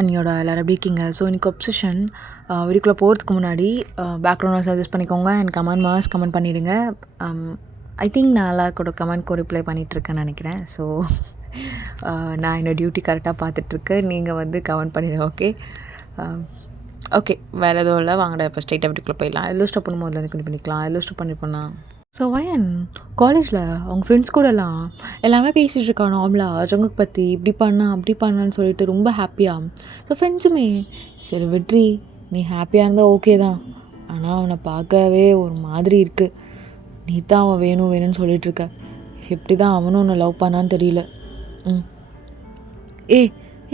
அண்ணியோட எல்லோரும் எப்படி இருக்கீங்க? ஸோ இன்னைக்கு ஒப்சஷன் வீடியோக்குள்ளே போகிறதுக்கு முன்னாடி பேக்ரவுண்ட் சஜஸ்ட் பண்ணிக்கோங்க அண்ட் கமெண்ட் பண்ணிவிடுங்க. ஐ திங்க் நான் எல்லாருக்கோட கமெண்ட்க்கும் ரிப்ளை பண்ணிகிட்ருக்கேன்னு நினைக்கிறேன். ஸோ நான் என்னோடய டியூட்டி கரெக்டாக பார்த்துட்ருக்கேன். நீங்கள் வந்து கமெண்ட் பண்ணிடுங்க. ஓகே ஓகே வேறு எதுவும் இல்லை. வாங்கடா இப்போ ஸ்ட்ரைட்டாக வீட்டுக்குள்ளே போயிடலாம். எல்லோ ஸ்டாப் பண்ணும்போது வந்து கண்டிப்பாக பண்ணிக்கலாம். எல்லோ ஸ்டாப் பண்ணிப்போனா ஸோ வயன் காலேஜில் அவங்க ஃப்ரெண்ட்ஸ் கூடலாம் எல்லாமே பேசிகிட்டு இருக்கா நார்மலாக ஜங்குக் பற்றி இப்படி பண்ணா அப்படி பண்ணான்னு சொல்லிட்டு ரொம்ப ஹாப்பியாக. ஸோ ஃப்ரெண்ட்ஸுமே சரி விட்ரி, நீ ஹாப்பியாக இருந்தால் ஓகே தான், ஆனால் அவனை பார்க்கவே ஒரு மாதிரி இருக்குது, நீ தான் அவன் வேணும் வேணும்னு சொல்லிகிட்ருக்க, எப்படி தான் அவனும் உன்னை லவ் பண்ணான்னு தெரியல.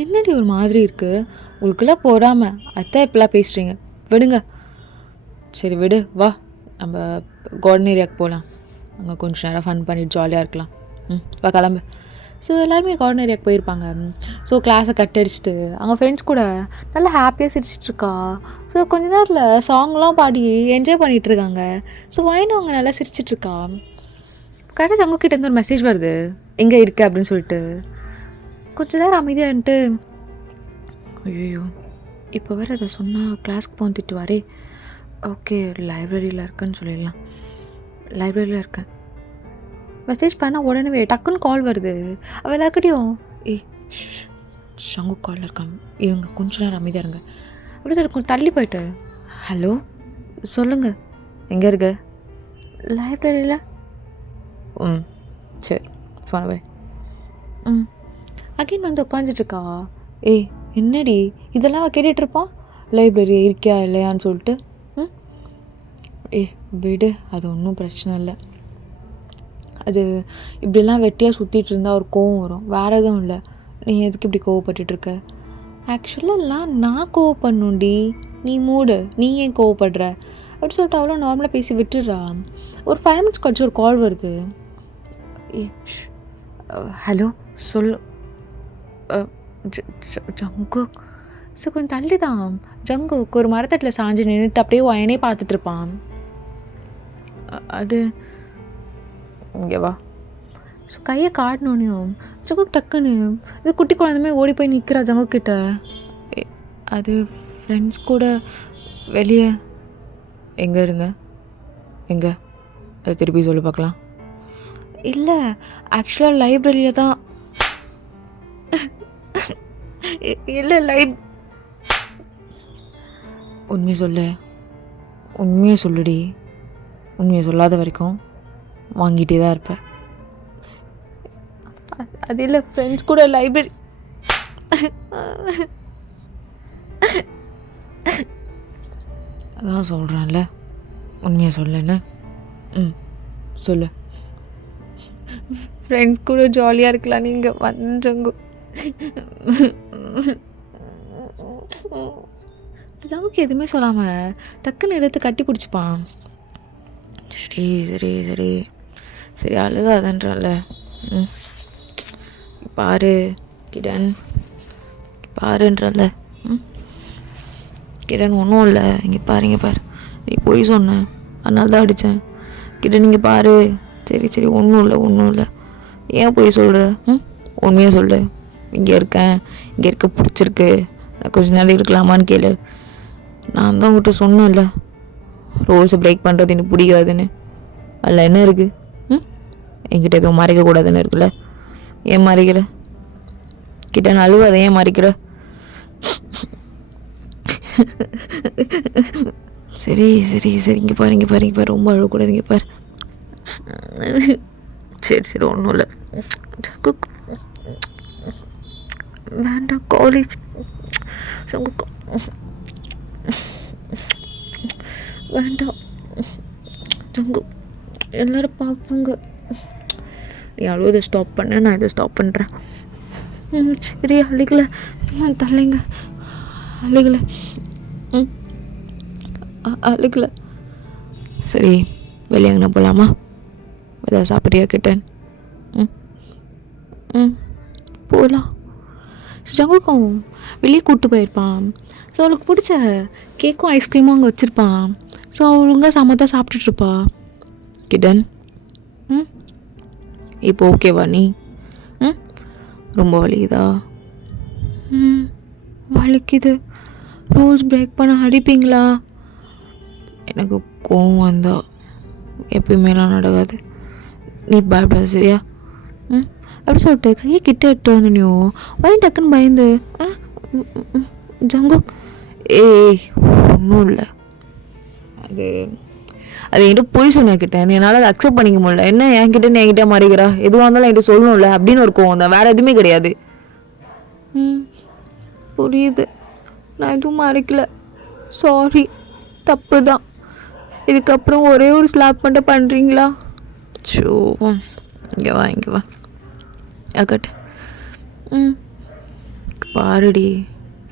என்னடி ஒரு மாதிரி இருக்குது, உங்களுக்குலாம் போடாமல் அத்தை இப்பெல்லாம் பேசுகிறீங்க, விடுங்க. சரி விடு, வா நம்ம கார்டன் ஏரியாவுக்கு போகலாம், அங்கே கொஞ்சம் நேரம் ஃபன் பண்ணிட்டு ஜாலியாக இருக்கலாம். வா கிளம்பு. ஸோ எல்லாருமே கார்டன் ஏரியாவுக்கு போயிருப்பாங்க. ஸோ கிளாஸை கட் அடிச்சுட்டு அவங்க ஃப்ரெண்ட்ஸ் கூட நல்லா ஹாப்பியாக சிரிச்சிட்ருக்கா. ஸோ கொஞ்ச நேரத்தில் சாங்லாம் பாடி என்ஜாய் பண்ணிகிட்ருக்காங்க. ஸோ வயனும் அவங்க நல்லா சிரிச்சிட்ருக்கா. கரெக்டாக ஜங்குக்கிட்டேருந்து ஒரு மெசேஜ் வருது, எங்கே இருக்க அப்படின்னு சொல்லிட்டு. கொஞ்ச நேரம் அமைதியான்ட்டு ஐயோ இப்போ வேறு அதை சொன்னால் கிளாஸ்க்கு போக திட்டுவாரே. ஓகே லைப்ரரியில் இருக்கேன்னு சொல்லிடலாம். லைப்ரரியில் இருக்கேன். மெசேஜ் பண்ணால் உடனே டக்குன்னு கால் வருது. அவள் எல்லாருக்கிட்டையும் ஷங்கு காலில் இருக்காங்க, இருங்க கொஞ்ச நேரம் அமைதியாக இருங்க அப்படி சொல்லி கொஞ்சம் தள்ளி போயிட்டு, ஹலோ சொல்லுங்கள், எங்கே இருக்க? லைப்ரரியில். சரி சொன்னவே. அகைன் வந்து உட்காந்துட்ருக்கா. என்னடி இதெல்லாம் அவள் கேட்டுட்ருப்பான், லைப்ரரி இருக்கியா இல்லையான்னு சொல்லிட்டு. விடு, அது ஒன்றும் பிரச்சனை இல்லை. அது இப்படிலாம் வெட்டியாக சுற்றிட்டு இருந்தால் ஒரு கோவம் வரும், வேறு எதுவும் இல்லை. நீ எதுக்கு இப்படி கோவப்பட்டுட்ருக்க? ஆக்சுவலாக நான் கோவப்படணுண்டி, நீ மூடு, நீ ஏன் கோவப்படுற அப்படி சொல்லிட்டு அவ்வளோ நார்மலாக பேசி விட்டுடுறா. ஒரு 5 மினிட்ஸ் கழிச்சு ஒரு கால் வருது. ஹலோ சொல்லு ஜங்குக். ஸோ கொஞ்சம் தள்ளி தான் ஜங்குக் ஒரு மரத்தட்டில் சாஞ்சு நின்றுட்டு அப்படியே வயனே பார்த்துட்ருப்பான். அது இங்கே வா. ஸோ கையை காட்டினோன்னையும் ஜங்குக் டக்குன்னு இது குட்டி குழந்தைமே ஓடி போய் நிற்கிறா ஜங்குக் கிட்ட. அது ஃப்ரெண்ட்ஸ் கூட வெளியே. எங்கே இருந்தேன்? எங்கே? அதை திருப்பி சொல்லி பார்க்கலாம். இல்லை ஆக்சுவலாக லைப்ரரியில் தான். இல்லை உண்மையை சொல்லு, உண்மையை சொல்லுடி. உண்மையை சொல்லாத வரைக்கும் வாங்கிட்டே தான் இருப்பேன். அது இல்லை ஃப்ரெண்ட்ஸ் கூட லைப்ரரி. அதான் சொல்கிறேன்ல உண்மையை சொல்லுன்னு. சொல்லு. ஃப்ரெண்ட்ஸ் கூட ஜாலியாக இருக்கலாம் நீங்கள் வந்தவங்க. ஜங்குக்கு எதுவுமே சொல்லாமல் டக்குன்னு எடுத்து கட்டி பிடிச்சிப்பான். சரி சரி சரி சரி அழுகாதன்றல. பாரு கிடன், பாருன்றல. கிடன் ஒன்றும் இல்லை, இங்கே பாரு இங்கே பாரு, நீ போய் சொன்ன அதனால தான் அடித்தேன். கிடன் இங்கே பாரு. சரி சரி ஒன்றும் இல்லை, ஏன் போய் சொல்கிற? உண்மையாக சொல்லு. இங்கே இருக்கேன், இங்கே இருக்க பிடிச்சிருக்கு, கொஞ்ச நேரம் இருக்கலாமான்னு கேளு. நான் தான் உங்கள்கிட்ட சொன்னேன்ல ரூல்ஸை பிரேக் பண்ணுறது எனக்கு பிடிக்காதுன்னு. அதில் என்ன இருக்குது? என்கிட்ட எதுவும் மறைக்கக்கூடாதுன்னு இருக்குல்ல, ஏன் மறைக்கிற? கிட்ட நழுவு, அதை ஏன் மறைக்கிற? சரி சரி சரி இங்கே பாரு ரொம்ப அழக்கூடாது, இங்கே பாரு. சரி ஒன்றும் இல்லை. வேண்டாம் காலேஜ் வேண்டாம் ஜங்கு, எல்லோரும் பார்ப்பாங்க. நீ அழுவதை ஸ்டாப் பண்ண, நான் இதை ஸ்டாப் பண்ணுறேன். சரி அழுகலை, தள்ளைங்க அழுகலை. அழுகலை. சரி வெளியே எங்கன்னா போகலாமா? எதாவது சாப்பிட்றியா கிட்டன்? போகலாம். ஜங்குக்கும் வெளியே கூப்பிட்டு போயிருப்பான். ஸோ அவளுக்கு பிடிச்ச கேக்கும் ஐஸ்கிரீமும் அங்கே வச்சுருப்பான். ஸோ அவளுங்க சமத்தான் சாப்பிட்டுட்ருப்பா. கிடன் இப்போ ஓகேவா நீ? ரொம்ப வலிக்குதா? வலிக்குது. ரூல்ஸ் பிரேக் பண்ண அடிப்பீங்களா? எனக்கு கோவம் வந்தா எப்பயுமேலாம் நடக்காது. நீ பயப்படாத சரியா? அப்படி சொல்லிட்டு கையை கிட்ட எட்டு வந்தனையும் வயன் டக்குன்னு பயந்து ஜங்கு ஏய் ஒன்றும் இல்லை, அது அது என்கிட்ட போய் சொன்னக்கிட்டேன், என்னால் அதை அக்செப்ட் பண்ணிக்க முடியல. என்ன என்கிட்ட நீ என்கிட்ட மாறிக்கிறா, எதுவாக இருந்தாலும் என்கிட்ட சொல்லணும்ல அப்படின்னு ஒரு கோவம் தான், வேறு எதுவுமே கிடையாது. புரியுது, நான் எதுவும் மறைக்கல, சாரி, தப்பு தான். இதுக்கப்புறம் ஒரே ஒரு ஸ்லாப் மட்டும் பண்ணுறீங்களா? ஷோ இங்கே வா அக்கட்டு. பாருடி,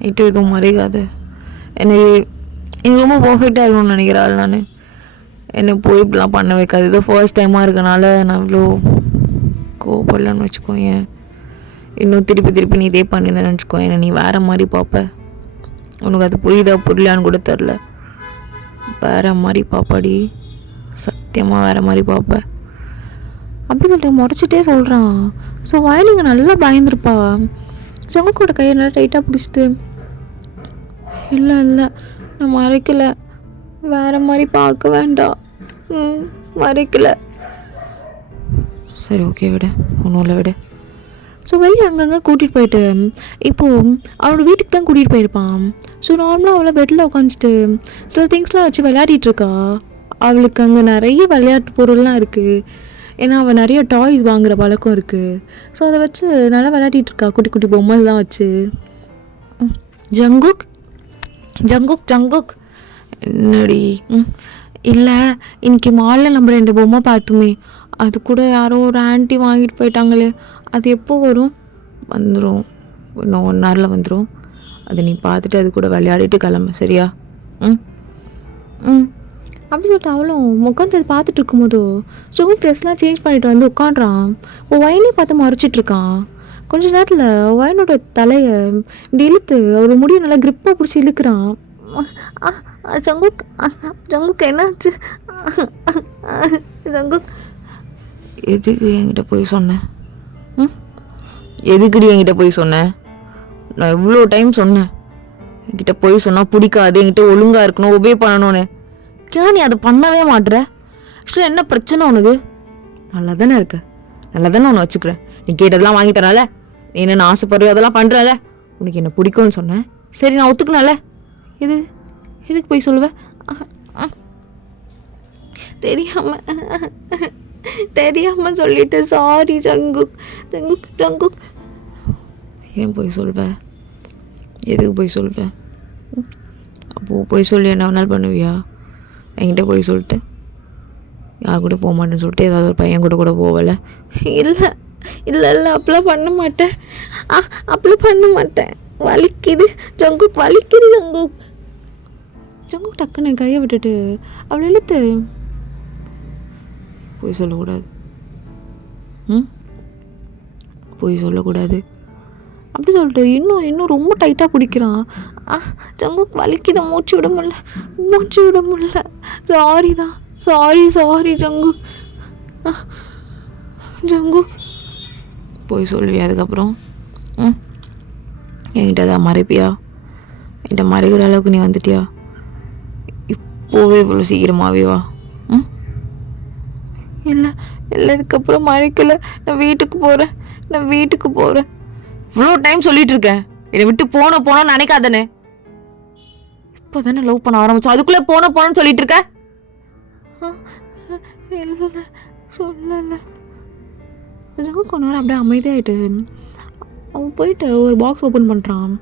என்கிட்ட எதுவும் மறைக்காது. எனக்கு ரொம்ப பர்ஃபெக்டாக இருக்கணும்னு நினைக்கிறாள். நான் என்னை போய் இப்படிலாம் பண்ண வைக்காது. ஏதோ ஃபர்ஸ்ட் டைமாக இருக்கனால நான் இவ்வளோ கோவப்படலன்னு வச்சுக்கோங்க. இன்னும் திருப்பி நீ இதே பண்ணியிருந்தேன்னு வச்சுக்கோ, என்னை நீ வேறு மாதிரி பார்ப்ப. உனக்கு அது புரியுதா புரியலான்னு கூட தெரில. வேறு மாதிரி பார்ப்பாடி, சத்தியமாக வேறு மாதிரி பார்ப்ப அப்படி சொல்லிட்டு முறைச்சிட்டே சொல்கிறான். ஸோ வயலிங்க நல்லா பயந்துருப்பா. ஜங்குக்கோட கையை நல்லா டைட்டாக பிடிச்சிட்டு, இல்லை நான் மறைக்கலை, வேறு மாதிரி பார்க்க வேண்டாம், மறைக்கலை. சரி ஓகே விட, ஒன்றும் இல்லை விட. ஸோ வெளியே அங்கங்கே கூட்டிகிட்டு போயிட்டு இப்போது அவனோட வீட்டுக்கு தான் கூட்டிகிட்டு போயிருப்பான். ஸோ நார்மலாக அவளை பெட்டில் உட்காந்துட்டு சில திங்ஸ்லாம் வச்சு விளையாடிட்டுருக்கா. அவளுக்கு அங்கே நிறைய விளையாட்டு பொருள்லாம் இருக்குது. ஏன்னா அவள் நிறைய டாய்ஸ் வாங்குகிற பழக்கம் இருக்குது. ஸோ அதை வச்சு நல்லா விளையாடிட்டுருக்கா, குட்டி குட்டி பொம்மைலாம் வச்சு. ஜங்குக் ஜங்குக் ஜங்குக் என்னடி? இல்லை, இன்றைக்கி மாலில் நம்ம 2 பொம்மை பார்த்துமே, அது கூட யாரோ ஒரு ஆண்டி வாங்கிட்டு போயிட்டாங்களே, அது எப்போ வரும்? வந்துடும், இன்னும் 1 ஹவரில் வந்துடும். அதை நீ பார்த்துட்டு அது கூட விளையாடிட்டு கிளம்பு சரியா? அப்படி சொல்லிட்டு அவளும் உட்காந்து அதை பார்த்துட்டு இருக்கும்போதோ சும்மா ட்ரெஸ்லாம் சேஞ்ச் பண்ணிட்டு வந்து உட்காண்றான். இப்போ ஒயினே பார்த்து மறைச்சிட்ருக்கான். கொஞ்ச நேரத்தில் ஒயனோட தலையை இப்படி இழுத்து அவரோட முடியை நல்லா கிரிப்பாக பிடிச்சி இழுக்கிறான். ஜங்குக் ஜங்குக் என்னாச்சு? ஜங்குக் எதுக்கு என்கிட்ட போய் சொன்னேன்? எதுக்குடி என்கிட்ட போய் சொன்னேன்? நான் எவ்வளோ டைம் சொன்னேன் என்கிட்ட போய் சொன்னால் பிடிக்காது, என்கிட்ட ஒழுங்காக இருக்கணும், ஒபே பண்ணணும்னு. ஏன் நீ அதை பண்ணவே மாட்டுற? ஆக்சுவலாக என்ன பிரச்சனை உனக்கு? நல்லா தானே இருக்க, நல்லா தானே உன்னை வச்சுக்கிறேன். நீ கேட்டதெல்லாம் வாங்கி தரல, நீ என்ன ஆசைப்படுறியோ அதெல்லாம் பண்ணுறல, உனக்கு என்ன பிடிக்கும்னு சொன்னேன், சரி நான் ஒத்துக்கணும்ல. எதுக்கு போய் சொல்லுவேன்? தெரியாம சொல்லிட்டேன், சாரி ஜங்குக் ஜங்குக் ஜங்குக். ஏன் போய் சொல்வேன்? எதுக்கு போய் சொல்வேன்? அப்போது போய் சொல்லி என்ன வேணாலும் பண்ணுவியா? என்கிட்ட போய் சொல்லிட்டு யார் கூட போக மாட்டேன்னு சொல்லிட்டு ஏதாவது ஒரு பையன் கூட போகலை? இல்லை அப்படிலாம் பண்ண மாட்டேன், அப்படிலாம் பண்ண மாட்டேன். வலிக்குது ஜங்குக், வலிக்குது ஜங்குக். ஜங்குக் டக்குன்னு கையை விட்டுட்டு அவளை இழுத்து, போய் சொல்லக்கூடாது, போய் சொல்லக்கூடாது அப்படி சொல்லிட்டு இன்னும் ரொம்ப டைட்டாக பிடிக்கிறான். ஜங்குக் வலிக்குது, மூச்சு விட முடியல. Sorry Jungkook. ஜங்குக் போய் சொல்லுவியா? அதுக்கப்புறம் என்கிட்ட தான் மறைப்பியா? என்கிட்ட மறைக்கிற அளவுக்கு நீ வந்துட்டியா? இப்போவே இவ்வளோ சீக்கிரமாகவே வா. இல்லை இதுக்கப்புறம் மறைக்கலை, நான் வீட்டுக்கு போகிறேன். இவ்வளோ டைம் சொல்லிட்டு இருக்கேன், என்னை விட்டு போனோன்னு நினைக்காதானே? இப்போ தானே லவ் பண்ண ஆரம்பிச்சோம், அதுக்குள்ளே போனோன்னு சொல்லிட்டு இருக்க. இல்லை சொல்லலை. கொஞ்ச நேரம் அப்படியே அமைதியாகிட்டு அவன் போயிட்டு ஒரு பாக்ஸ் ஓப்பன் பண்ணுறான்.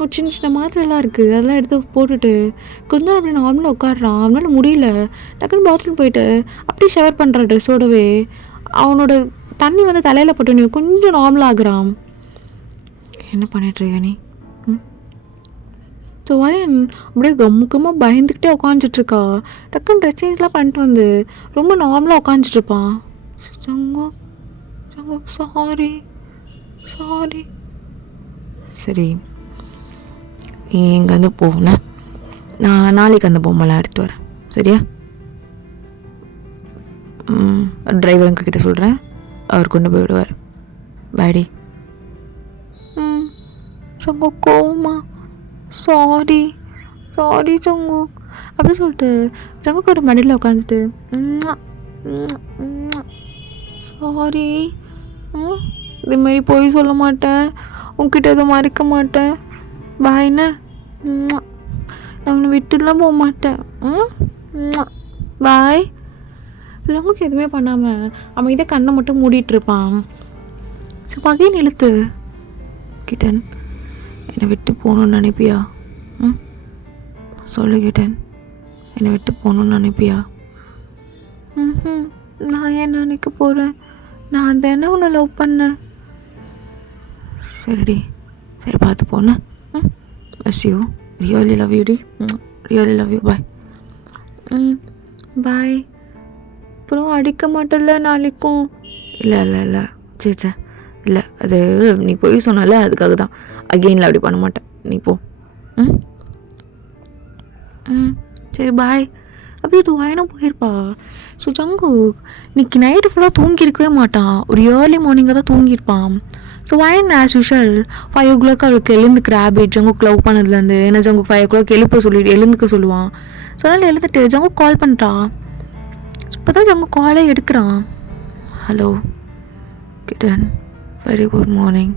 ஒரு சின்ன மாத்திரைலாம் இருக்குது, அதெல்லாம் எடுத்து போட்டுட்டு கொஞ்ச நேரம் அப்படியே நார்மலாக உட்காடுறான். அவனால் முடியல, டக்குன்னு பாத்ரூம் போயிட்டு அப்படியே ஷவர் பண்ணுறான் ட்ரெஸ்ஸோடவே. அவனோட தண்ணி வந்து தலையில் போட்டு கொஞ்சம் நார்மலாக ஆகுறான். என்ன பண்ணிட்டுருக்க நீ? ஸோ வயன் அப்படியே கம்முக்கமாக பயந்துக்கிட்டே உட்காந்துட்ருக்கா. டக்குன்னு ட்ரெஸ் சேஞ்ச்லாம் பண்ணிட்டு வந்து ரொம்ப நார்மலாக உட்காந்துட்ருப்பான். Jungkook sorry. சரி, நீ இங்கேருந்து போனேன், நான் நாளைக்கு அந்த பொம்மைலாம் எடுத்து வரேன் சரியா? டிரைவர் அங்கிள் கிட்ட சொல்கிறேன், அவர் கொண்டு போய் விடுவார். பேடி. ஜங்குக் கோவமா? சாரி சாரி ஜங்குக் அப்படி சொல்லிட்டு ஜங்குக்கோட மடியில் உட்காந்துட்டு சாரி இதுமாரி போய் சொல்ல மாட்டேன், உன்கிட்ட எதுவும் மறைக்க மாட்டேன், பாய்ண்ணே, நான் உன்னை விட்டுலாம் போக மாட்டேன், பாய். ஜங்குக்கு எதுவுமே பண்ணாமல் அவன் இதை கண்ணை மட்டும் மூடிட்டுருப்பான். ஸோ பகையின் இழுத்து கிட்டன், என்னை விட்டு போகணுன்னு நினைப்பியா? சொல்லு கிட்டன், என்னை விட்டு போகணுன்னு நினைப்பியா? நான் ஏன் நினைக்க போகிறேன், நான் தானே உன்னை லவ் பண்ணேன். சரிடி, சரி பார்த்து போனேன். Miss you, really love you டி, really love you, bye. Bye. அப்புறம் அடிக்க மாட்டேல்ல நாளைக்கும்? இல்லை இல்லை இல்லை, சேச்சே இல்லை, அது நீ போய் சொன்னால அதுக்காக தான். அகெயினில் அப்படி பண்ண மாட்டேன், நீ போ. சரி பாய். அப்படி இது வாயினா போயிருப்பா. ஸோ ஜங்குக் இன்னைக்கு நைட்டு ஃபுல்லாக தூங்கியிருக்கவே மாட்டான், ஒரு ஏர்லி மார்னிங்காக தான் தூங்கியிருப்பான். ஸோ வாயின் ஆஸ் யூஷுவல் 5 o'clock அவளுக்கு எழுந்துக்கிற ஹேபிட் ஜங்குக் லவ் பண்ணதுலேருந்து. ஏன்னா ஜங்குக் 5 o'clock எழுந்துக்க சொல்லுவான். ஸோ அதனால் எழுந்துட்டு ஜங்குக் கால் பண்ணுறா. இப்போ தான் ஜங்குக் காலே எடுக்கிறான். Hello kitten, very good morning,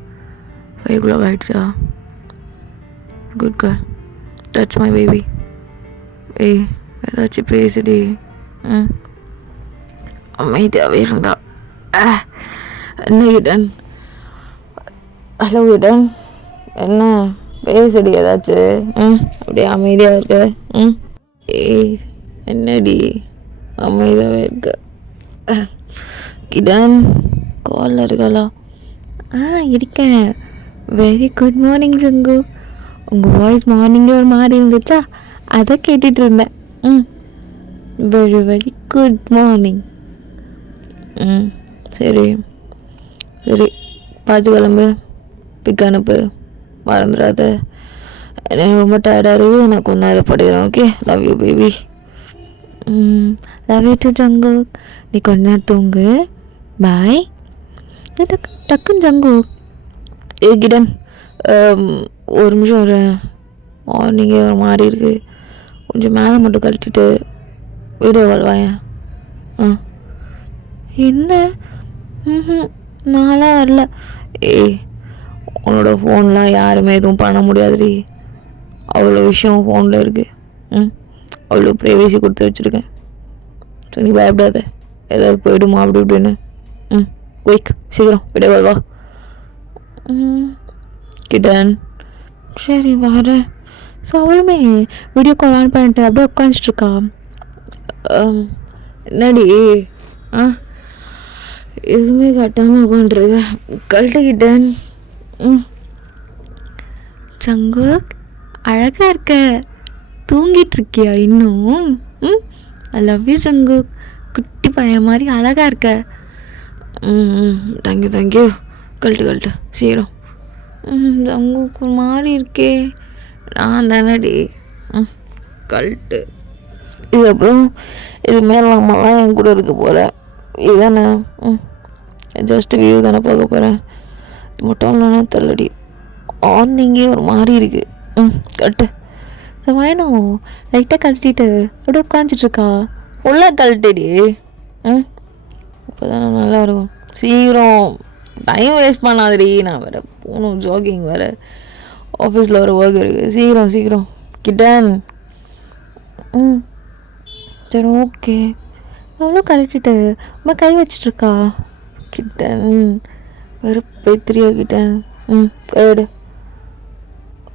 5 o'clock ஆகிடுச்சா? Good girl, that's my baby. ஏய் ஏதாச்சும் பேசுடி. அமைதியாகவே இருந்தா. என்ன கிட்டன்? ஹலோ கிட்டன், என்ன பேசுடி ஏதாச்சும்? அப்படியே அமைதியாக இருக்க. ஏய் என்னடி அமைதியாகவே இருக்க? கிட்டன் காலில் இருக்காளா? இருக்கேன். வெரி குட் மார்னிங் ஜங்கு. உங்கள் வாய்ஸ் மார்னிங்கே ஒரு மாதிரி இருந்துச்சா, அதை கேட்டுட்டு இருந்தேன். Very very good morning. சரி சரி, பாச்சு கிளம்பு, பிக் அனுப்பு, மறந்துடாத. எனக்கு ரொம்ப டயர்டாக இருக்குது, நான் கொஞ்ச நேரம் படுகிறேன். Okay, love you baby. Love you too Jungkook. நீ கொஞ்ச நேரம் தூங்கு, பாய். டக்குன்னு ஜங்குக், ஏ கிடன் ஒரு நிமிஷம், ஒரு மார்னிங்கே ஒரு மாதிரி இருக்குது, கொஞ்சம் மேலே மட்டும் கழட்டிட்டு வீடியோ கால் வாயேன். என்ன? நான்லாம் வரல. ஏய் உன்னோட ஃபோன்லாம் யாருமே எதுவும் பண்ண முடியாதுடி, அவ்வளோ விஷயம் ஃபோனில் இருக்குது. அவ்வளோ ப்ரைவேசி கொடுத்து வச்சுருக்கேன். ஸோ நீ பயப்படாத, ஏதாவது போயிடுமா அப்படி இப்படின்னு. குயிக், சீக்கிரம் வீடியோ கால் வா. கிட்டன் சரி வரேன். ஸோ அவளுமே வீடியோ கால் ஆன் பண்ணிட்டு அப்படியே உட்காந்துட்ருக்கா. என்னடி எதுவுமே கட்டாமல் உட்காந்துருக்க, கழட்டிக்கிட்டேன். ஜங்குக் அழகாக இருக்க, தூங்கிட்டு இருக்கியா இன்னும்? ஐ லவ் யூ ஜங்குக், குட்டி பையன் மாதிரி அழகாக இருக்க. தேங்க்யூ தேங்க்யூ, கழட்டு சீக்கிரம். ஜங்குக் ஒரு மாதிரி இருக்கே. நான் தானடி, கழட்டு. இதுக்கப்புறம் இது மேலே நம்மலாம் என் கூட இருக்க போகிற இதுதானே? ஜஸ்ட் வியூ தானே பார்க்க போகிறேன். இது மட்டும் இல்லைன்னா தெரியலடி, ஆர்னிங்கே ஒரு மாதிரி இருக்குது. கட்டு. வேணும், லைட்டாக கழட்டிட்டு அப்படியே உட்காந்துட்ருக்கா. உள்ள கழட்டிடி. இப்போ தானே நல்லா இருக்கும். சீக்கிரம், டைம் வேஸ்ட் பண்ணாதடி. நான் வேறு போகணும், ஜாகிங் வேறு, ஆஃபீஸில் ஒரு ஒர்க் இருக்குது. சீக்கிரம் கிட்டன். சரி ஓகே. அவ்வளோ கழட்டிட்டு அம்மா கை வச்சிட்ருக்கா. கிட்டன் வெறுப்பேத்திரியா கிட்டன்? கைடு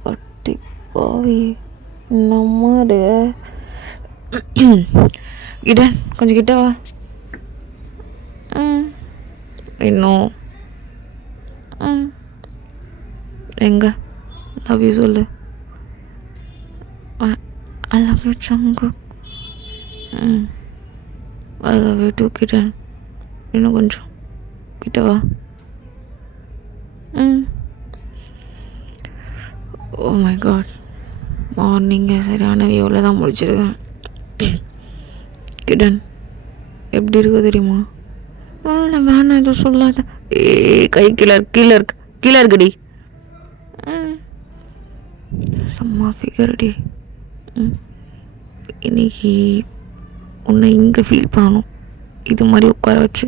ஒட்டி போவி நம்மாடு. கிட்டன் கொஞ்சம் கிட்ட வா. இன்னும் எங்க லவ் யூ சொல்லு. I love you Jungkook. I love you too kitten. இன்னும் கொஞ்சம் கிட்ட வா. ஓ மை காட், மார்னிங்கே சரியான வியூவில் தான் முடிச்சிருக்கேன். கிட்டன் எப்படி இருக்கு தெரியுமா? வேணாம் எதுவும் சொல்லாத. கை கீழே இருக்குடி. செம்ம ஃபிகர்டி. இன்னைக்கு உன்னை இங்கே ஃபீல் பண்ணணும். இது மாதிரி உட்கார வச்சு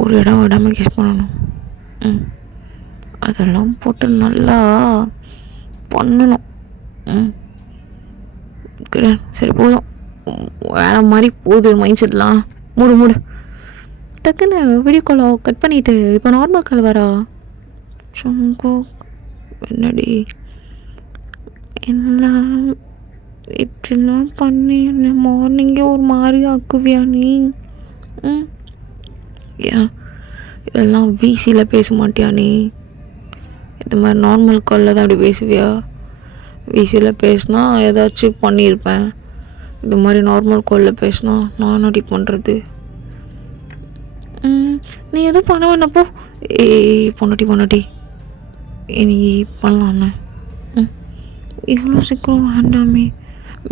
ஒரு இடம் விடாமல் கிஸ் பண்ணணும். அதெல்லாம் போட்டு நல்லா பண்ணணும். சரி போதும், வேறு மாதிரி போகுது மைண்ட் செட்லாம். மூடு டக்குன்னு வீடியோ காலை கட் பண்ணிவிட்டு இப்போ நார்மல் கால் வரா. சங்கோ என்னடி எல்லாம் இப்படிலாம் பண்ணி என்ன மார்னிங்கே ஒரு மாதிரி ஆக்குவியா நீ? ஏன் இதெல்லாம் விசியில் பேச மாட்டியா நீ? இது மாதிரி நார்மல் காலில் தான் அப்படி பேசுவியா? விசியில் பேசினா ஏதாச்சும் பண்ணியிருப்பேன். இது மாதிரி நார்மல் காலில் பேசினா நான் அடி பண்ணுறது. நீ எதுவும் பண்ண வேணப்போ. பொண்டாட்டி நீ பண்ணலான்னு இவ்வளோ சீக்கிரம் வேண்டாமே,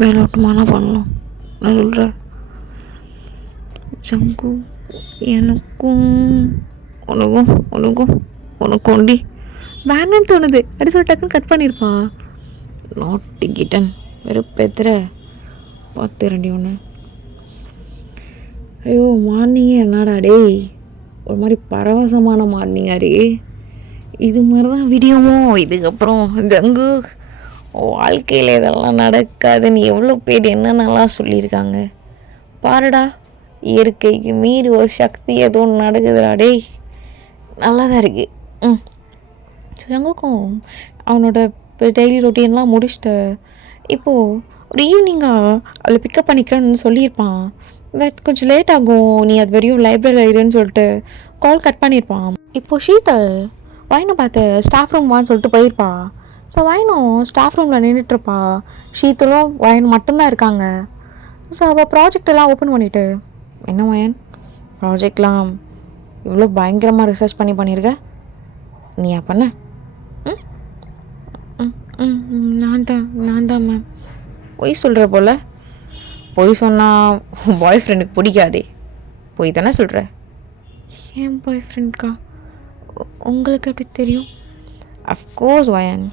மேலோட்டமான பண்ணலாம். நான் சொல்கிறேன் ஜங்கு, எனக்கும் உனக்கும் வேண்டான்னு தோணுது. அப்படி சொல்லி டக்குன்னு கட் பண்ணியிருப்பா. நாட்டி கிட்டன் வெறுப்பேத்துற பார்த்து ரெண்டி ஒன்று. ஐயோ மார்னிங்கே என்னடா டேய், ஒரு மாதிரி பரவசமான மார்னிங்காரி. இது மாதிரி தான் வீடியோமோ இதுக்கப்புறம்? ஜங்கு வாழ்க்கையில் இதெல்லாம் நடக்காதுன்னு எவ்வளோ பேர் என்னென்னலாம் சொல்லியிருக்காங்க பாருடா. இயற்கைக்கு மீறி ஒரு சக்தி ஏதோ ஒன்று நடக்குதுடா டேய். நல்லா தான் இருக்குது. ஜங்குக்கும் அவனோட டெய்லி ரொட்டீன்லாம் முடிச்சுட்டு இப்போது ஒரு ஈவினிங்காக அவளை பிக்கப் பண்ணிக்கிறேன்னு சொல்லியிருப்பான். பட் கொஞ்சம் லேட் ஆகும், நீ அது வரையும் லைப்ரரியில் இருன்னு சொல்லிட்டு கால் கட் பண்ணியிருப்பான். இப்போது ஷீதல் வைனை பார்த்து ஸ்டாஃப் ரூம் வான்னு சொல்லிட்டு போயிருப்பா. ஸோ வைனும் ஸ்டாஃப் ரூமில் நின்றுட்டுருப்பா. ஷீத்தலும் வயன் மட்டும்தான் இருக்காங்க. ஸோ அவள் ப்ராஜெக்டெல்லாம் ஓப்பன் பண்ணிவிட்டு, என்ன வயன் ப்ராஜெக்ட்லாம் இவ்வளோ பயங்கரமாக ரிசர்ச் பண்ணியிருக்க, நீயா பண்ண? நான் தான் மேம். பொய் சொல்கிற போல். பொய் சொன்னால் பாய் ஃப்ரெண்டுக்கு பிடிக்காதே. பொய் தானே சொல்கிற? ஏன் பாய் ஃப்ரெண்ட்க்கா? உங்களுக்கு எப்படி தெரியும்? அஃப்கோர்ஸ் வயன்.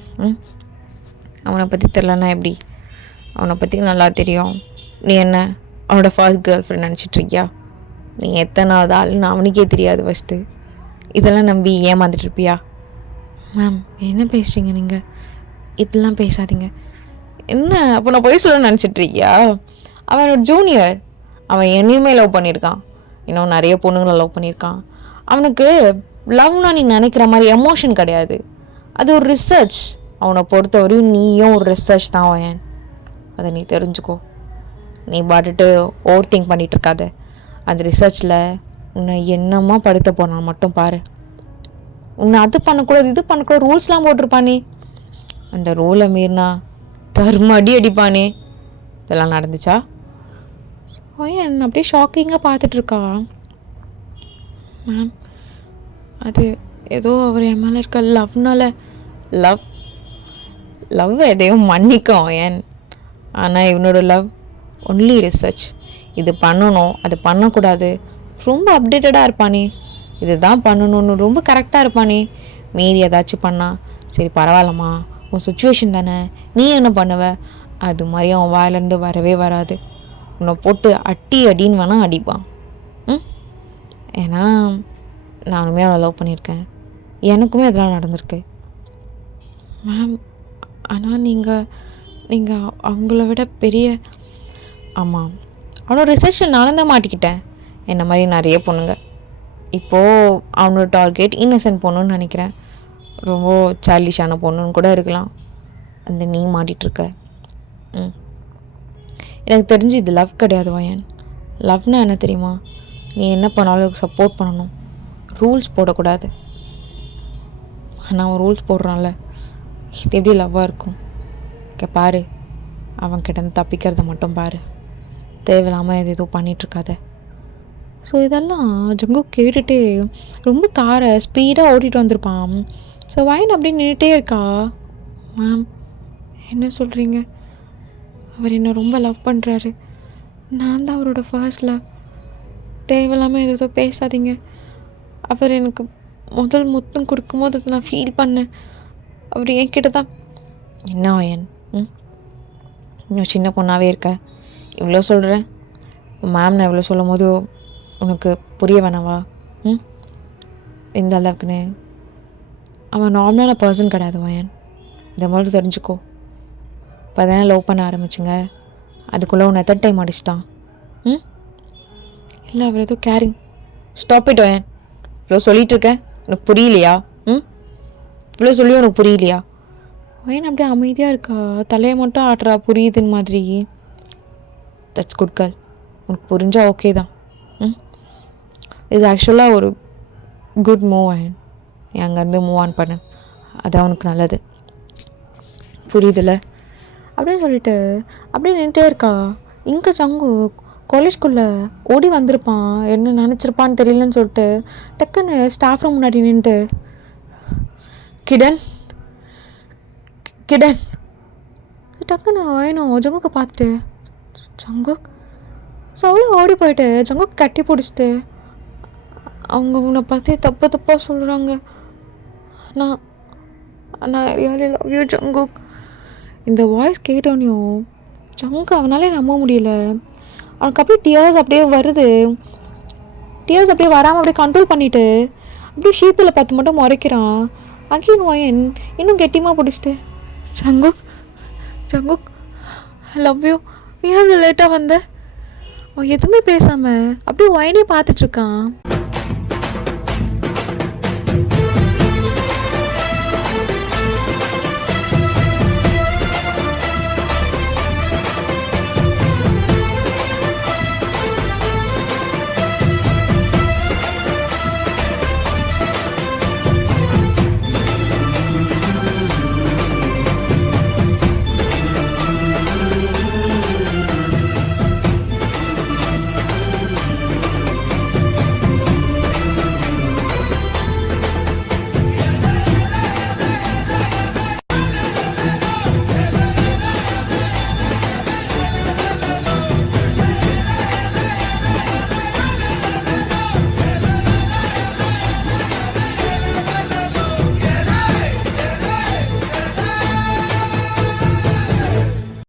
அவனை பற்றி தெரிலனா எப்படி? அவனை பற்றி நல்லா தெரியும். நீ என்ன அவனோட ஃபர்ஸ்ட் கேர்ள் ஃப்ரெண்ட் நினச்சிட்ருக்கியா? நீ எத்தனாவது ஆளுன்னு அவனுக்கே தெரியாது ஃபஸ்ட்டு. இதெல்லாம் நம்பி ஏமாந்துட்டுருப்பியா? மேம் என்ன பேசுகிறீங்க நீங்கள்? இப்படிலாம் பேசாதீங்க. என்ன அப்போ நான் பொய் சொல்ல நினச்சிட்ருக்கியா? அவன் ஒரு ஜூனியர். அவன் என்னையுமே லவ் பண்ணியிருக்கான். இன்னும் நிறைய பொண்ணுங்களை லவ் பண்ணியிருக்கான். அவனுக்கு லவ்னா நீ நினைக்கிற மாதிரி எமோஷன் கிடையாது. அது ஒரு ரிசர்ச். அவனை பொறுத்தவரையும் நீயும் ஒரு ரிசர்ச் தான் வயன். அதை நீ தெரிஞ்சுக்கோ. நீ பாட்டுட்டு ஓவர் திங்க் பண்ணிகிட்ருக்காத. அந்த ரிசர்ச்சில் உன்னை என்னமா படுத்த போனான் மட்டும் பாரு. உன்னை அது பண்ணக்கூடாது இது பண்ணக்கூடாது ரூல்ஸ்லாம் போட்டிருப்பானே. அந்த ரூலை மீறினா தர்மடி அடிப்பானே. இதெல்லாம் நடந்துச்சா? வயன் அப்படியே ஷாக்கிங்காக பார்த்துட்ருக்கா. மேம் அது ஏதோ அவர் என் மேலே இருக்க லவ்னால. லவ் எதையும் மன்னிக்கும் ஏன். ஆனால் இவனோட லவ் ஒன்லி ரிசர்ச். இது பண்ணணும் அது பண்ணக்கூடாது ரொம்ப அப்டேட்டடாக இருப்பானே. இது தான் பண்ணணும்னு ரொம்ப கரெக்டாக இருப்பானே. மீறி ஏதாச்சும் பண்ணா சரி பரவாயில்லம்மா, உன் சுச்சுவேஷன் தானே, நீ என்ன பண்ணுவ? அது மாதிரி அவன் வாயிலேருந்து வரவே வராது. உன்னை போட்டு அடின்னு வேணால் அடிப்பான். ஏன்னா நானுமே அவளை லவ் பண்ணியிருக்கேன். எனக்குமே அதெல்லாம் நடந்திருக்கு மேம். ஆனால் நீங்கள் அவங்கள விட பெரிய. ஆமாம், அவனோட ரிசர்ச்சை நான் தான் மாட்டிக்கிட்டேன். என்ன மாதிரி நிறைய பொண்ணுங்க. இப்போது அவனோட டார்கெட் இன்னசென்ட் பொண்ணுன்னு நினைக்கிறேன். ரொம்ப சார்லிஷான பொண்ணுன்னு கூட இருக்கலாம். அந்த நீ மாட்டிகிட்ருக்க. எனக்கு தெரிஞ்சு இது லவ் கிடையாது வயன். லவ்னா என்ன தெரியுமா? நீ என்ன பண்ணாலும் சப்போர்ட் பண்ணணும், ரூல்ஸ் போடக்கூடாது. ஆனால் அவன் ரூல்ஸ் போடுறான்ல, இது எப்படி லவ்வாக இருக்கும்? பாரு, அவன் கிட்ட தப்பிக்கிறத மட்டும் பாரு. தேவையில்லாமல் எது எதுவும் பண்ணிகிட்ருக்காத. ஸோ இதெல்லாம் ஜங்கு கேட்டுகிட்டே ரொம்ப காரை ஸ்பீடாக ஓட்டிகிட்டு வந்திருப்பான். ஸோ வயன் அப்படி நின்றுட்டே இருக்கா. மேம் என்ன சொல்கிறீங்க? அவர் என்னை ரொம்ப லவ் பண்ணுறாரு. நான் தான் அவரோட ஃபர்ஸ்ட் லவ். தேவையில்லாமல் எதோ பேசாதீங்க. அவர் எனக்கு முதல் முத்தம் கொடுக்கும்போது நான் ஃபீல் பண்ணேன். அவர் என்கிட்ட தான் என்ன வயன்? ம், இன்னும் சின்ன பொண்ணாகவே இருக்க. இவ்வளோ சொல்கிறேன், மேம் நான் இவ்வளோ சொல்லும் போது உனக்கு புரிய வேணாவா? ம், எந்த அளவுக்குன்னு. அவன் நார்மலான பர்சன் கிடையாது வயன், இதை மாதிரி தெரிஞ்சுக்கோ. இப்போ தானே லவ் பண்ண ஆரம்பிச்சுங்க, அதுக்குள்ளே உன்னை எத்தனை டைம் அடிச்சிட்டான்? ம், இல்லை அவர் ஏதோ கேரிங். Stop it வயன். இவ்வளோ சொல்லிகிட்டு இருக்கேன், உனக்கு புரியலையா? ம், இவ்வளோ சொல்லி உனக்கு புரியலையா? வயன் அப்படியே அமைதியாக இருக்கா, தலையை மட்டும் ஆட்டுறா புரியுதுன்னு மாதிரி. தட்ஸ் குட் கேர்ள், உனக்கு புரிஞ்சால் ஓகே தான். ம், இது ஆக்சுவலாக ஒரு குட் மூவ் வயன். நீ அங்கேருந்து மூவ் ஆன் பண்ண, அதான் உனக்கு நல்லது. புரியுதுல்ல? அப்படின்னு சொல்லிட்டு அப்படியே நின்றுட்டே இருக்கா. இங்கே ஜங்கு காலேஜ்குள்ளே ஓடி வந்திருப்பான், என்ன நினச்சிருப்பான்னு தெரியலன்னு சொல்லிட்டு டக்குன்னு ஸ்டாஃப் ரூம் முன்னாடி நின்றுட்டு, கிடன் கிடன் டக்குன்னு வேணும் ஜங்குக்கு பார்த்துட்டு, ஜங்குக் அவ்வளோ ஓடி போயிட்டு ஜங்குக் கட்டி பிடிச்சிட்டு, அவங்க உன்னை பற்றி தப்பாக சொல்கிறாங்க, நான் நான் ரியலி லவ் யூ ஜங்குக். இந்த வாய்ஸ் கேட்டோன்னையும் ஜங்குக்கு அவனாலே நம்ப முடியல. அவனுக்கு அப்படியே டியர்ஸ் அப்படியே வருது. டியர்ஸ் அப்படியே வராமல் அப்படியே கண்ட்ரோல் பண்ணிவிட்டு அப்படியே ஷீத்தில் பார்த்து மட்டும் முறைக்கிறான். அகெயின் வயன் இன்னும் கெட்டியமாக பிடிச்சிட்டு, Jungkook Jungkook I love you, ஏன் லேட்டாக வந்த? அவன் எதுவுமே பேசாமல் அப்படியே வயனே பார்த்துட்ருக்கான்.